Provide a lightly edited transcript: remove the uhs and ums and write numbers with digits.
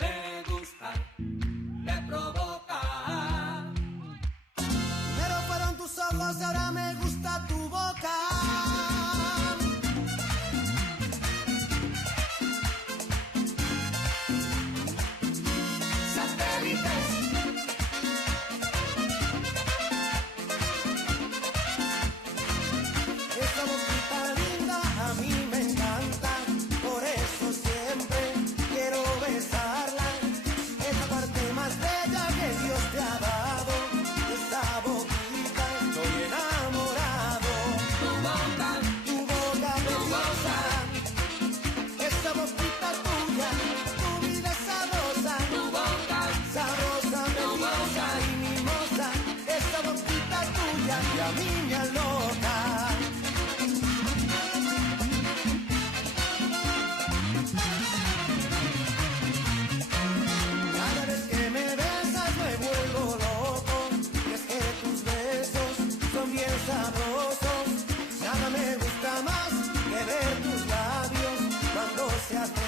me gusta, me provoca. Primero fueron tus ojos, ahora me gusta tu boca. Satélites. Esa boquita linda a mí me encanta, por eso siempre quiero besarla. Es la parte más bella que Dios te ha dado. Esa boquita estoy enamorado. Tu boca preciosa. Esa boquita tuya, tu vida es sabrosa. tu boca, Sabrosa, preciosa y mimosa. Esa boquita tuya que a mí me aloca. Cada vez que me besas me vuelvo loco. Y es que tus besos son bien sabrosos. Nada me gusta más que ver tus labios cuando se hacen